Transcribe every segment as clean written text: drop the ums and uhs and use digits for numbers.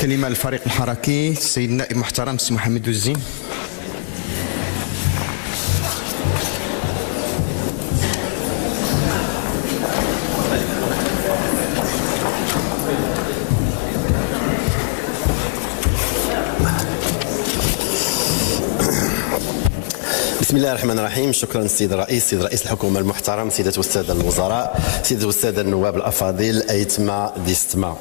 كلمة للفريق الحركي السيد النائب المحترم سي محمد الزين. بسم الله الرحمن الرحيم. شكرا سيد الرئيس، سيد رئيس الحكومة المحترم، سيدات والسادة الوزراء، سيدات والسادة النواب الأفاضل، أيتما ديستما.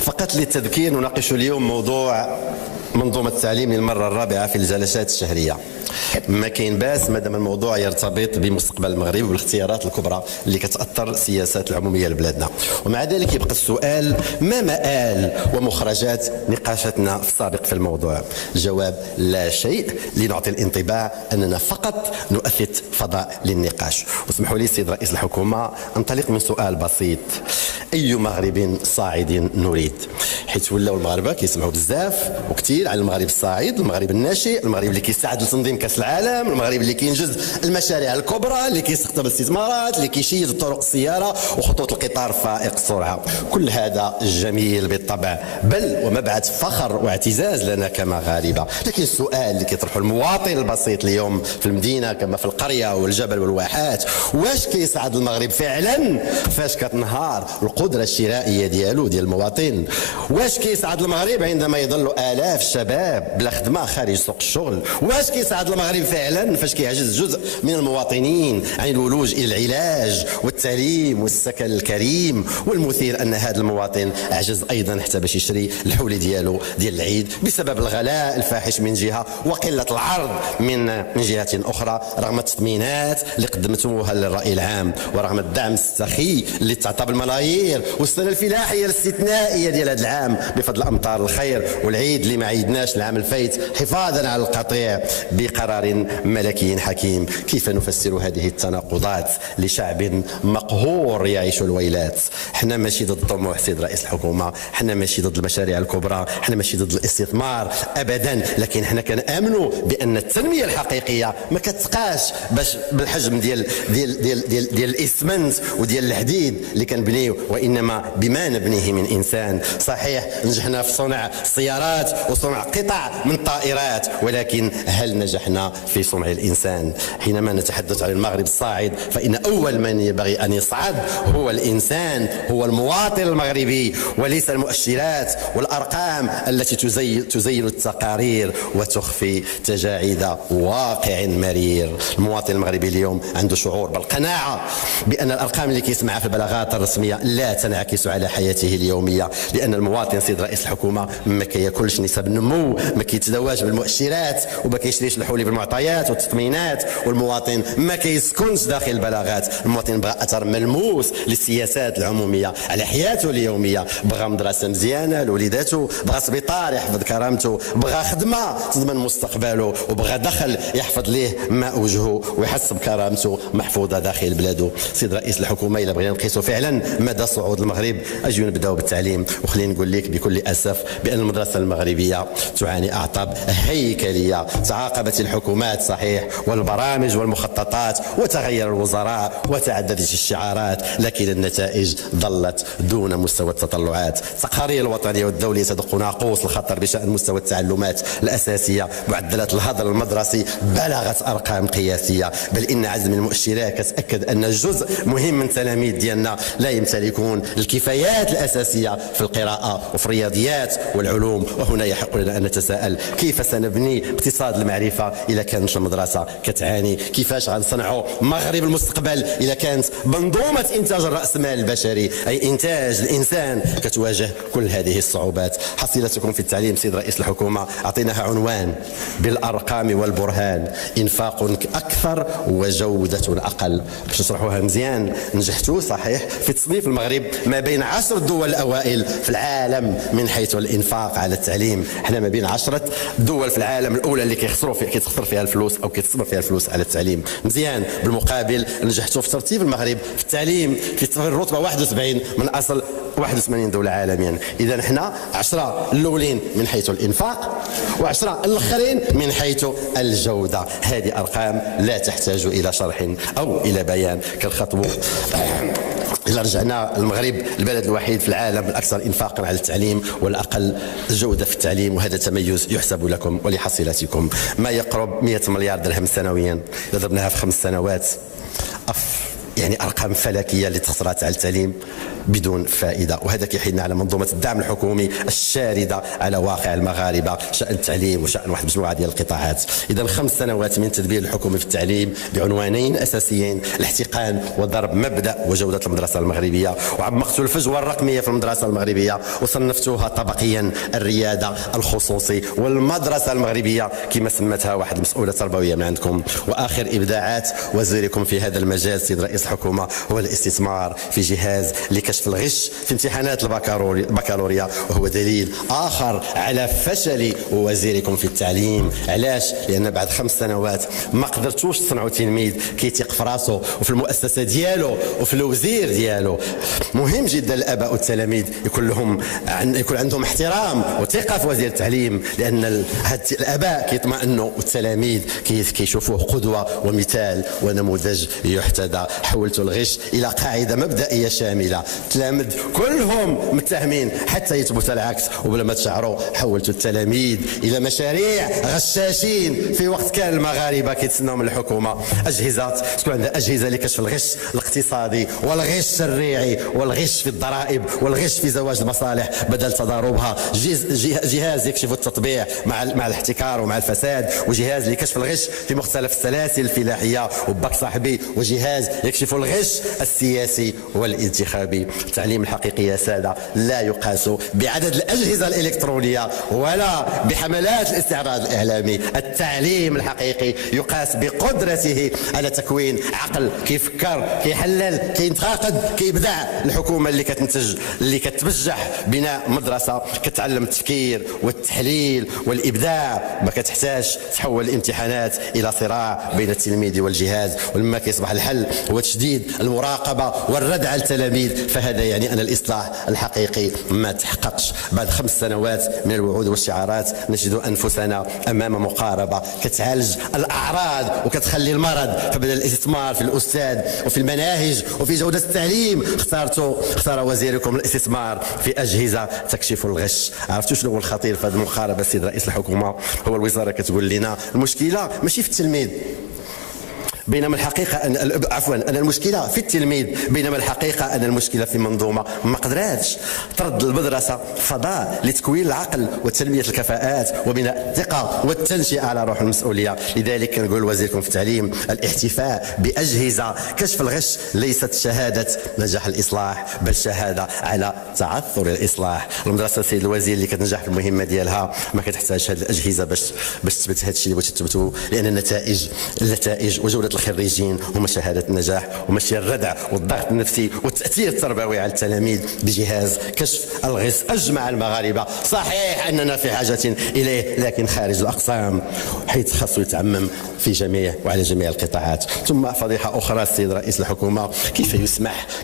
فقط للتذكير نناقش اليوم موضوع منظومة التعليم للمرة الرابعة في الجلسات الشهرية. ما كاين باس مادام الموضوع يرتبط بمستقبل المغرب والاختيارات الكبرى اللي كتأثر السياسات العمومية لبلادنا. ومع ذلك يبقى السؤال: ما مآل ومخرجات نقاشاتنا في السابق في الموضوع؟ الجواب: لا شيء، لنعطي الانطباع أننا فقط نؤثث فضاء للنقاش. واسمحوا لي سيد رئيس الحكومة انطلق من سؤال بسيط: أي مغرب صاعد نريد؟ حيث ولاو المغاربة كيسمعوا بزاف وكثير على المغرب الصاعد، المغرب الناشئ، المغرب اللي كيساعد لتنظيم كاس العالم، المغرب اللي كينجز المشاريع الكبرى، اللي كيستقطب الاستثمارات، اللي كيشيد طرق السياره وخطوط القطار فائق السرعه. كل هذا جميل بالطبع، بل ومبعث فخر واعتزاز لنا كمغاربه. لكن السؤال اللي كيطرحه المواطن البسيط اليوم في المدينه كما في القريه والجبل والواحات: واش كيسعد المغرب فعلا فاش كتنهار القدره الشرائيه ديالو ديال المواطن؟ واش كيسعد المغرب عندما يظل آلاف الشباب بلا خدمه خارج سوق الشغل؟ واش كيسعد المغرب فعلا فاش كيعجز جزء من المواطنين عن الولوج الى العلاج والتعليم والسكن الكريم؟ والمثير ان هذا المواطن عجز ايضا حتى باش يشري الحولي ديالو ديال العيد بسبب الغلاء الفاحش من جهه وقله العرض من جهه اخرى، رغم التطمينات اللي قدمتوها للراي العام ورغم الدعم السخي اللي تعطى بالملايير والسنه الفلاحيه الاستثنائيه ديال هذا العام بفضل امطار الخير والعيد اللي ما عيدناش العام الفايت حفاظا على القطيع بقرار ملكي حكيم. كيف نفسر هذه التناقضات لشعب مقهور يعيش الويلات؟ حنا ماشي ضد الطموح سيد رئيس الحكومه، حنا ماشي ضد المشاريع الكبرى، حنا ماشي ضد الاستثمار ابدا، لكن حنا كنامنوا بان التنميه الحقيقيه ما كتقاش باش بالحجم ديال الاسمنت وديال الحديد اللي كنبنيو، وانما بما نبنيه من انسان. صحيح نجحنا في صنع السيارات وصنع قطع من الطائرات، ولكن هل نجحنا في صنع الإنسان؟ حينما نتحدث عن المغرب الصاعد فإن أول من ينبغي أن يصعد هو الإنسان، هو المواطن المغربي، وليس المؤشرات والأرقام التي تزين التقارير وتخفي تجاعيد واقع مرير. المواطن المغربي اليوم عنده شعور بالقناعة بأن الأرقام اللي كيسمعها في البلاغات الرسمية لا تنعكس على حياته اليومية، لأن المواطن سيد رئيس الحكومة ما كياكلش نسب النمو، ما كيتزواج بالمؤشرات وما كيشريش الحولي بالمعطيات والتطمينات، والمواطن ما كيسكنش داخل البلاغات. المواطن بغى اثر ملموس للسياسات العموميه على حياته اليوميه، بغى مدرسه مزيانه لوليداته، بغى سبيطار يحفظ كرامته، بغى خدمه تضمن مستقبله، وبغى دخل يحفظ ليه ماء وجهه ويحس بكرامته محفوظه داخل بلاده. سيد رئيس الحكومه الا بغينا نقيسوا فعلا مدى صعود المغرب اجيو نبداو بالتعليم. وخليني نقول لك بكل اسف بان المدرسه المغربيه تعاني اعطاب هيكليه. تعاقبت الحكومات صحيح والبرامج والمخططات وتغير الوزراء وتعددت الشعارات، لكن النتائج ظلت دون مستوى التطلعات. التقارير الوطنيه والدوليه تدق ناقوس الخطر بشان مستوى التعلمات الاساسيه، معدلات الهدر المدرسي بلغت ارقام قياسيه، بل ان عدد من المؤشرات كتاكد ان جزء مهم من التلاميذ ديالنا لا يمتلكون الكفايات الاساسيه في القراءه وفي الرياضيات والعلوم. وهنا يحق لنا ان نتساءل: كيف سنبني اقتصاد المعرفه اذا كانت المدرسه كتعاني؟ كيفاش غنصنعوا مغرب المستقبل اذا كانت منظومه انتاج الراس مال البشري اي انتاج الانسان كتواجه كل هذه الصعوبات؟ حصيلتكم في التعليم سيد رئيس الحكومه اعطيناها عنوان بالارقام والبرهان: انفاق اكثر وجوده اقل. باش نشرحوها مزيان، نجحتوا صحيح في تصنيف المغرب ما بين 10 دول الاوائل في العالم من حيث الانفاق على التعليم. احنا ما بين 10 دول في العالم الاولى اللي كيتخسر فيها الفلوس او كيتصرف فيها الفلوس على التعليم. مزيان. بالمقابل نجحتوا في ترتيب المغرب في التعليم في الرتبه 71 من اصل 81 دوله عالميا. اذا احنا 10 الاولين من حيث الانفاق و10 الاخرين من حيث الجوده. هذه ارقام لا تحتاج الى شرح او الى بيان. كالخطب إلا رجعنا المغرب البلد الوحيد في العالم الأكثر إنفاقا على التعليم والأقل جودة في التعليم، وهذا تميز يحسب لكم ولحصيلتكم. ما يقرب 100 مليار درهم سنويا، إذا ضربناها في 5 سنوات يعني أرقام فلكية اللي تخسرات على التعليم بدون فائدة. وهذا كيحيدنا على منظومة الدعم الحكومي الشاردة على واقع المغاربة، شأن التعليم وشأن واحد مجموعة ديال القطاعات. إذا 5 سنوات من تدبير الحكومي في التعليم بعنوانين أساسيين: الاحتقان وضرب مبدأ وجودة المدرسة المغربية، وعمقت الفجوة الرقمية في المدرسة المغربية وصنفتها طبقيا: الريادة، الخصوصي، والمدرسة المغربية كما سمتها واحد المسؤولة تربوية من عندكم. وآخر إبداعات وزيركم في هذا المجال سيد رئيس الحكومة هو الاستثمار في جهاز لكشف الغش في امتحانات البكالوريا، وهو دليل آخر على فشل وزيركم في التعليم. علاش؟ لأن بعد 5 سنوات ما قدرتوش تصنعوا تلميذ كيثيق في راسو وفي المؤسسة ديالو وفي الوزير ديالو. مهم جدا الآباء والتلاميذ يكون عندهم احترام وثقة في وزير التعليم، لأن الآباء كيطمئنوا والتلاميذ كيشوفوه قدوة ومثال ونموذج يحتذى. حولت الغش إلى قاعدة مبدئية شاملة، التلاميذ كلهم متهمين حتى يثبت العكس، وبلا ما تشعروا حولت التلاميذ إلى مشاريع غشاشين في وقت كان المغاربة كيتسناو من الحكومة تكون عندها أجهزة لكشف الغش الاقتصادي والغش الريعي والغش في الضرائب والغش في زواج المصالح، بدل تضاربها جهاز يكشف التطبيع مع الاحتكار ومع الفساد، وجهاز لكشف الغش في مختلف السلاسل الفلاحية وباك صاحبي، وجهاز يكشف الغش السياسي والانتخابي. التعليم الحقيقي يا سادة لا يقاس بعدد الأجهزة الإلكترونية ولا بحملات الاستعراض الإعلامي. التعليم الحقيقي يقاس بقدرته على تكوين عقل كيفكر، كيحلل، كينتقد، كيبدع. الحكومة اللي كتبجح بناء مدرسة كتعلم التفكير والتحليل والإبداع، ما كتحتاج تحول الامتحانات إلى صراع بين التلميذ والجهاز. ولما كيصبح الحل هو تشديد المراقبة والردع على التلاميذ، فهذا يعني أن الإصلاح الحقيقي ما تحققش. بعد 5 سنوات من الوعود والشعارات نجد أنفسنا أمام مقاربة كتعالج الأعراض وكتخلي المرض. فبدل الاستثمار في الأستاذ وفي المناهج وفي جودة التعليم اختار وزيركم الاستثمار في أجهزة تكشف الغش. عرفتوا شنو هو الخطير في هذه المقاربة السيد رئيس الحكومة؟ هو الوزارة كتقول لنا المشكلة ماشي في التلميذ، بينما الحقيقة أن المشكلة في التلميذ، بينما الحقيقة أن المشكلة في منظومة ما قدراتش ترد المدرسة فضاء لتكوين العقل وتنمية الكفاءات وبناء الثقة والتنشئة على روح المسؤولية. لذلك كنقول لوزيركم في التعليم: الاحتفاء بأجهزة كشف الغش ليست شهادة نجاح الإصلاح، بل شهادة على تعثر الإصلاح. المدرسة سيد الوزير اللي كتنجح في المهمة ديالها ما كتحتاج هذه الأجهزة باش تثبت هذا الشيء اللي بغيتو تثبتوا، لأن النتائج وجودة الخريجين هما شهادة النجاح، وماشي الردع والضغط النفسي والتأثير التربوي على التلاميذ بجهاز كشف الغش أجمع المغاربة. صحيح أننا في حاجة إليه، لكن خارج الأقسام، حيث خاصه يتعمم في جميع وعلى جميع القطاعات. ثم فضيحة أخرى السيد رئيس الحكومة: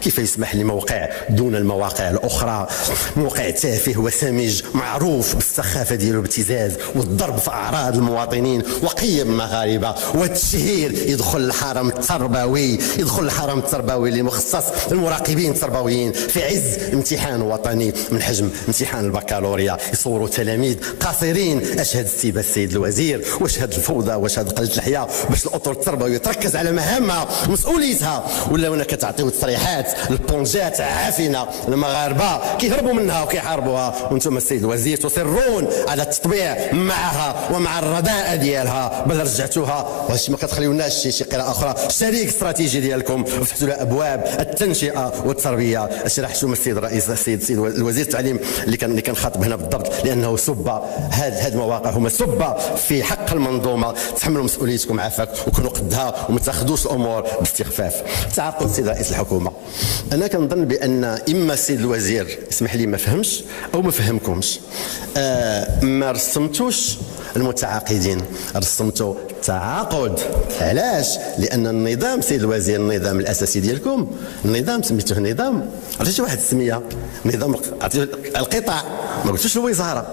كيف يسمح لموقع دون المواقع الأخرى، موقع تافه وسمج معروف بالسخافة ديالو الابتزاز والضرب في أعراض المواطنين وقيم المغاربة والتشهير، يدخل الحرم التربوي اللي مخصص للمراقبين التربويين في عز امتحان وطني من حجم امتحان البكالوريا، يصوروا تلاميذ قاصرين. اشهد السيد الوزير، واشهد الفوضى، واشهد قلة الحياة باش الاطر التربويه تركز على مهامها ومسؤوليتها، ولا هنا كتعطيو تصريحات البونجات عافنه المغاربه كيهربوا منها وكيحاربوها، وانتم السيد الوزير تصرون على التطبيع معها ومع الرداء ديالها، بل رجعتوها واش ما كتخليوناش شي قراءة أخرى شريك استراتيجي ديالكم وفتحوا له أبواب التنشئة والتربية. اشرحتوا من السيد الرئيس السيد الوزير التعليم اللي كان خاطب هنا بالضبط، لأنه سب هذه المواقع هما سب في حق المنظومة. تحملوا مسؤوليتكم عافاك وكونوا قدها وما تاخذوش الأمور باستخفاف. تعاقد السيد رئيس الحكومة، أنا كنظن بأن إما السيد الوزير اسمح لي ما فهمش أو ما فهمكمش، ما رسمتوش المتعاقدين، رسمتوا تعاقد. علاش؟ لأن النظام سيد الوزير، النظام الأساسي ديالكم، النظام سميتوه نظام، عطيتو واحد السمية، نظام القطاع، ما قلتوش الوزارة.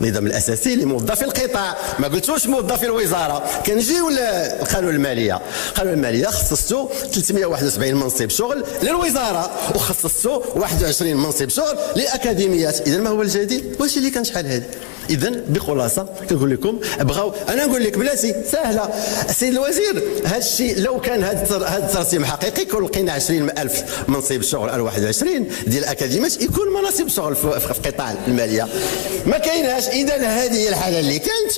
النظام الاساسي لموظفي القطاع، ما قلتوش موظفي الوزاره. كنجيو للقانون الماليه، القانون الماليه خصصتو 371 منصب شغل للوزاره وخصصتو 21 منصب شغل للاكاديميات. اذا ما هو الجديد؟ واش اللي كان شحال هذه؟ اذا بخلاصه كنقول لكم بغاو، انا نقول لك بلاتي سهله السيد الوزير، هذا الشيء لو كان هذا الترسيم حقيقي كون لقينا 20,000 منصب شغل على 21 ديال الاكاديميات يكون مناصب شغل في قطاع الماليه، ما كايناش. اذا هذه هي الحاله اللي كانت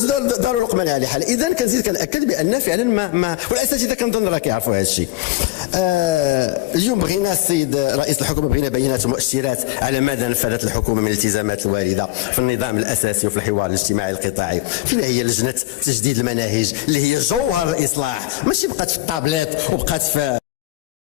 ظلت داروا لقمه على حال. اذا كنزيد كنأكد بان فعلا ما والاساتذه كنظن راه كيعرفوا هذا الشيء. اليوم بغينا السيد رئيس الحكومه بغينا بيانات ومؤشرات على ماذا نفذت الحكومه من الالتزامات الوارده في النظام الاساسي وفي الحوار الاجتماعي القطاعي. فين هي لجنه تجديد المناهج اللي هي جوهر الاصلاح، ماشي بقات في الطابلات وبقات في.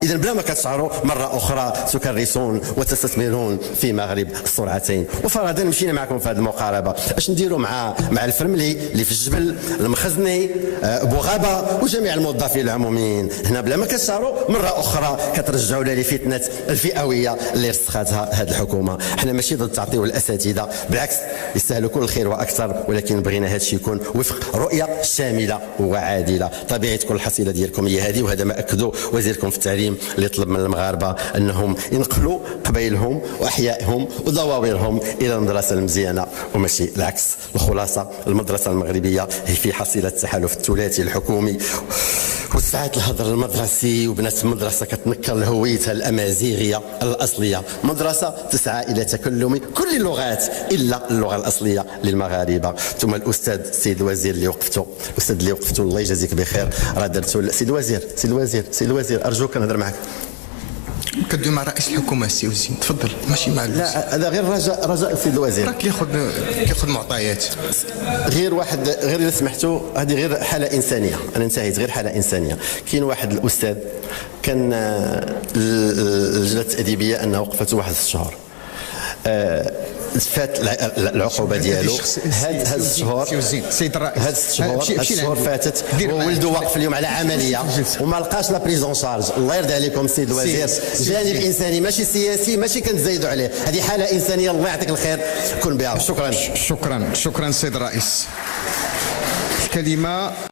إذا بلا ما كتشعروا مرة أخرى تكرسون وتستثمرون في مغرب السرعتين. وفرضا مشينا معكم في هذه المقاربة، اش نديروا مع الفرملي اللي في الجبل، المخزني، بوغابة وجميع الموظفين العموميين هنا بلا ما كتشعروا مرة أخرى كترجعوا لفتنة الفئوية اللي رسختها هذه الحكومة. احنا ماشي ضد تعطيو الأساتذة، بالعكس يستاهلوا كل الخير وأكثر، ولكن بغينا هذا الشيء يكون وفق رؤية شاملة وعادلة. طبيعي تكون الحصيلة ديالكم هي هذه، وهذا ما أكدوا وزيركم في التعليم اللي طلب من المغاربه انهم ينقلوا قبائلهم واحيائهم وضواويرهم الى المدرسه المزيانه وماشي العكس. الخلاصه المدرسه المغربيه هي في حصيله التحالف الثلاثي الحكومي وساعات الهضر المدرسي، وبنات المدرسه كتنكر هويتها الامازيغيه الاصليه. مدرسه تسعى الى تكلم كل اللغات الا اللغه الاصليه للمغاربه. ثم الاستاذ السيد الوزير اللي وقفتوا، الاستاذ اللي وقفتوا الله يجازيك بخير، راه درتوا. سيد الوزير ارجوك نهضر معك. كدوي مع رئيس الحكومه السي وزين، تفضل. ماشي مع لا هذا غير رجاء السيد الوزير، راه كياخذ معطيات. غير اذا سمحتوا، هذه غير حاله انسانيه، انا انتهيت. غير حاله انسانيه. كاين واحد الاستاذ كان اللجنه الادبيه انه وقفته واحد 6 شهور، فات العقوبه ديالو. هاد الشهور سيد الرئيس، هاد الشهور فاتت وولده واقف اليوم على عمليه وما لقاش لا بريزون شارج. الله يرضي عليكم السيد الوزير، جانب انساني ماشي سياسي، ماشي كنزايدوا عليه، هذه حاله انسانيه. الله يعطيك الخير، كن بها. شكرا سيد الرئيس. الكلمه